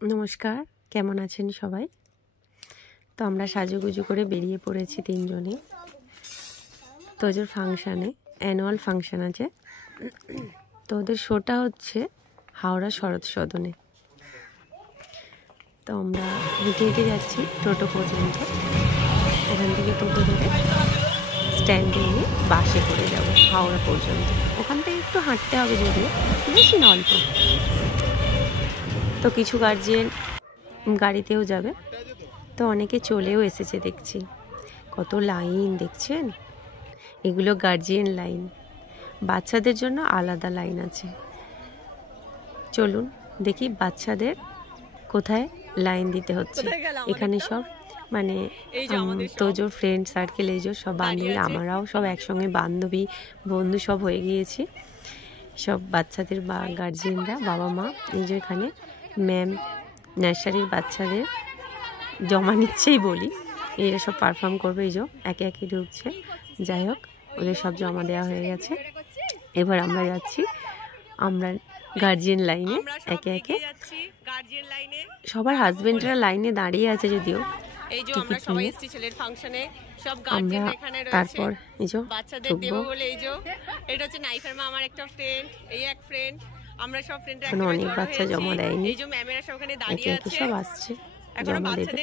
নমস্কার, কেমন আছেন সবাই? তো আমরা সাজুগুজু করে বেরিয়ে পড়েছি তিনজনে তোজোর ফাংশানে। অ্যানুয়াল ফাংশান আছে, তো ওদের শোটা হচ্ছে হাওড়া শরৎ সদনে। তো আমরা হেঁটে হেঁটে যাচ্ছি টোটো পর্যন্ত। ওখান থেকে টোটো ধরে স্ট্যান্ডে নিয়ে বাসে করে যাব হাওড়া পর্যন্ত। ওখান থেকে একটু হাঁটতে হবে, যদিও বেশি না, অল্প। তো কিছু গার্জিয়ান গাড়িতেও যাবে, তো অনেকে চলেও এসেছে দেখছি। কত লাইন দেখছেন, এগুলো গার্জিয়ান লাইন। বাচ্চাদের জন্য আলাদা লাইন আছে। চলুন দেখি বাচ্চাদের কোথায় লাইন দিতে হচ্ছে। এখানে সব মানে তোজোর ফ্রেন্ড সার্কেল, এই যে সব বান্ধবী, আমরাও সব একসঙ্গে বান্ধবী বন্ধু সব হয়ে গিয়েছি। সব বাচ্চাদের বা গার্জিয়ানরা, বাবা মা, এই যে এখানে ম্যাম নার্সারির বাচ্চাদের জমা নিচ্ছেই বলি। এরা সব পারফর্ম করবে, এই যে একে একে ঢুকছে। যাই হোক, ওদের সব জমা দেওয়া হয়ে গেছে। এবার আমরা যাচ্ছি আমরা গার্জিয়ান লাইনে, একে একে। সবার হাজবেন্ডরা লাইনে দাঁড়িয়ে আছে, যদিও এই যে আমরা সবাই এসেছি ছেলের ফাংশনে। সব গার্জিয়ান এখানে রয়েছে। তারপর এই যে বাচ্চাদের দেবো বলে, এই যে এটা হচ্ছে নাইফার মা, আমার একটা ফ্রেন্ড, এই এক ফ্রেন্ড, আমরা সব ফ্রেন্ডরা এখন অনেক বাচ্চা জমা দেয়নি। এই যে ম্যামেরা সব ওখানে দাঁড়িয়ে আছে, সব আসছে জমা দেবে।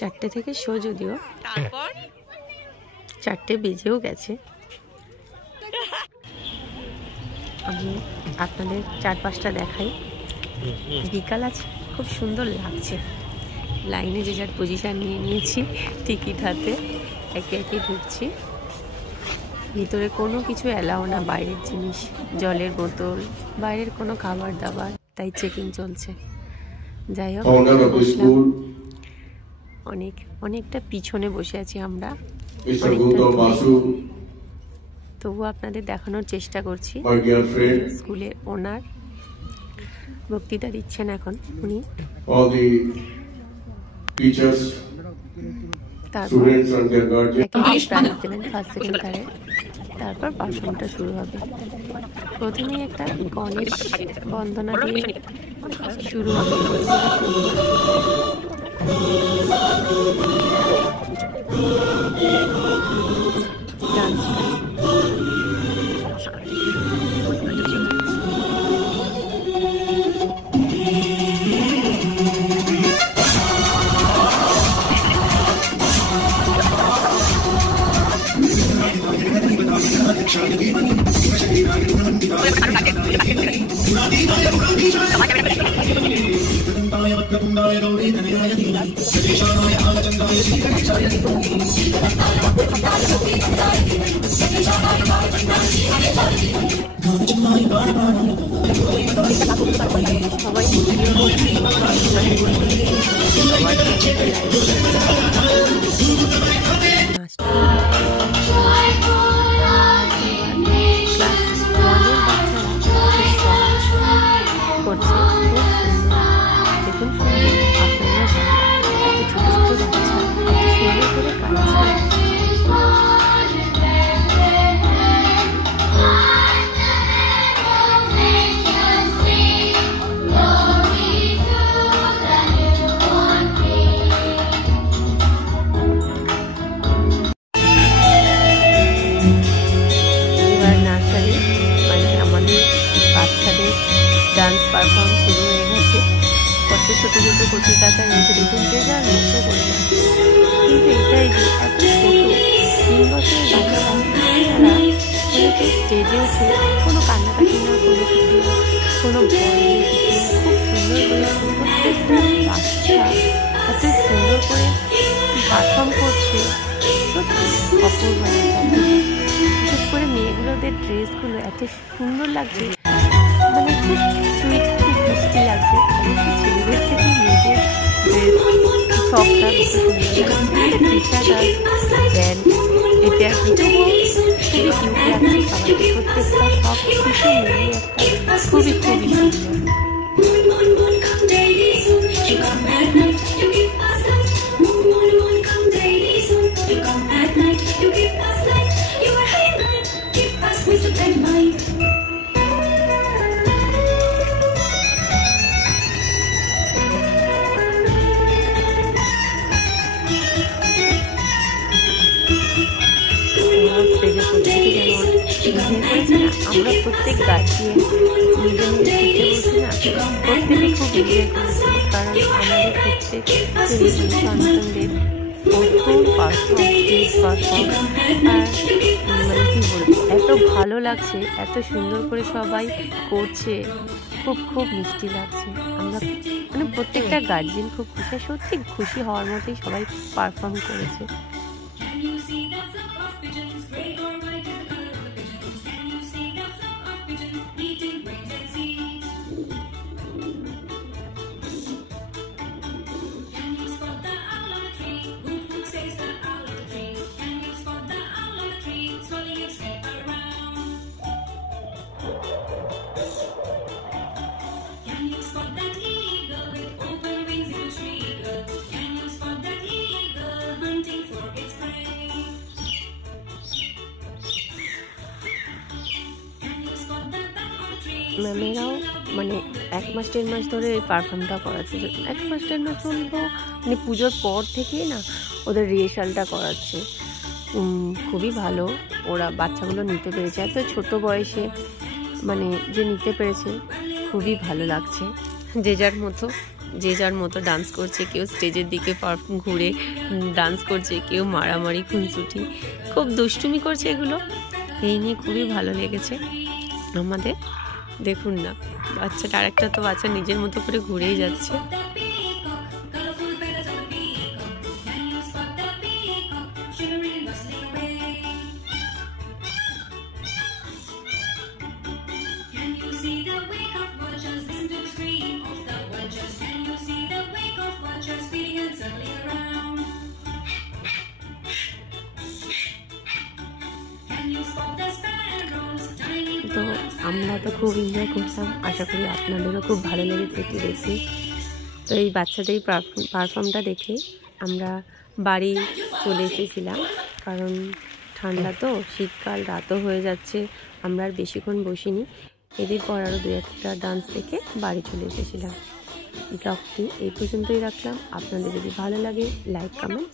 4টে থেকে শো, যদিও তারপর 4টে বেজেও গেছে। আমি আপনাদের 4-5টা দেখাই। বিকাল আছে, খুব সুন্দর লাগছে। লাইনে যে যার পজিশন নিয়ে নিয়েছি, টিকিট হাতে একে একে ঢুকছি। ভিতরে কোনো কিছু অ্যালাউ না, বাইরের জিনিস, জলের বোতল, বাইরের কোনো খাবার দাবার, তাই চেকিং চলছে। যাই হোক, অনেকটা পিছনে বসে আছি আমরা, তবু আপনাদের দেখানোর চেষ্টা করছি। স্কুলের ওনার বক্তৃতা দিচ্ছেন এখন উনি। তারপর পারফর্মটা শুরু হবে। প্রথমেই একটা গণেশ বন্দনা দিয়ে শুরু হবে। ডান্স পারফর্ম শুরু হয়ে গেছে। কত ছোটো ছোটো কচি কাঁচা রয়েছে, দেখুন যে যা নৃত্য করে যাচ্ছে। কিন্তু এটাই যে এত ছোটো 3 বছরের বাচ্চারা অনেকে স্টেজে উঠে কোনো কান্নাকাটি না, কোনো কিছু না, কোনো ভয় নেই, কিছু খুব সুন্দর করে প্রত্যেকটা বাচ্চা এত সুন্দর করে পারফর্ম করছে, সত্যি অপূর্ব। বিশেষ করে মেয়েগুলোদের ড্রেসগুলো এত সুন্দর লাগছে, মানে খুব সুইট, খুব মিষ্টি লাগছে। অবশ্যই ছেলেদের থেকে মেয়েদের ড্রেস সবটা বেশি সুন্দর লাগছে। টি-শার্ট আর প্যান্ট, এটা তবুও খুবই কিউট লাগছে। সবাইকে প্রত্যেকটা সব কিছু মিলিয়ে একটা খুবই খুবই সুন্দর। এনজয় করেছে না। আমরা প্রত্যেক গার্জিয়ান নিজে নিজে শিখতে বলছি না, প্রত্যেকে খুব এনজয় করেছে, কারণ আমাদের প্রত্যেক সন্তানদের প্রথম পারফর্ম মানে কী বলবো, এত ভালো লাগছে, এত সুন্দর করে সবাই করছে, খুব খুব মিষ্টি লাগছে। আমরা মানে প্রত্যেকটা গার্জিয়ান খুব খুশি, সত্যি খুশি হওয়ার মতোই সবাই পারফর্ম করেছে। ম্যামেরাও মানে 1 মাস 1.5 মাস ধরে এই পারফর্মটা করাচ্ছে। 1 মাস 1.5 মাস বলবো, মানে পুজোর পর থেকেই না ওদের রিহার্সালটা করাচ্ছে। খুবই ভালো, ওরা বাচ্চাগুলো নিতে পেরেছে এত ছোট বয়সে, মানে যে নিতে পেরেছে খুবই ভালো লাগছে। যে যার মতো ডান্স করছে, কেউ স্টেজের দিকে ঘুরে ডান্স করছে, কেউ মারামারি খুনসুটি খুব দুষ্টুমি করছে। এগুলো এই নিয়ে খুবই ভালো লেগেছে আমাদের। দেখুন না, বাচ্চাটা আরেকটা তো বাচ্চা নিজের মতো করে ঘুরেই যাচ্ছে। তো আমরা তো খুব এনজয় করতাম, আশা করি আপনাদেরও খুব ভালো লেগেছে একটু দেখি। তো এই বাচ্চাদের পারফর্মটা দেখে আমরা বাড়ি চলে এসেছিলাম, কারণ ঠান্ডা তো, শীতকাল, রাতও হয়ে যাচ্ছে, আমরা আর বেশিক্ষণ বসিনি। এদের পর আরও 2-1টা ডান্স দেখে বাড়ি চলে এসেছিলাম। ব্লগটি এই পর্যন্তই রাখলাম। আপনাদের যদি ভালো লাগে লাইক কমেন্ট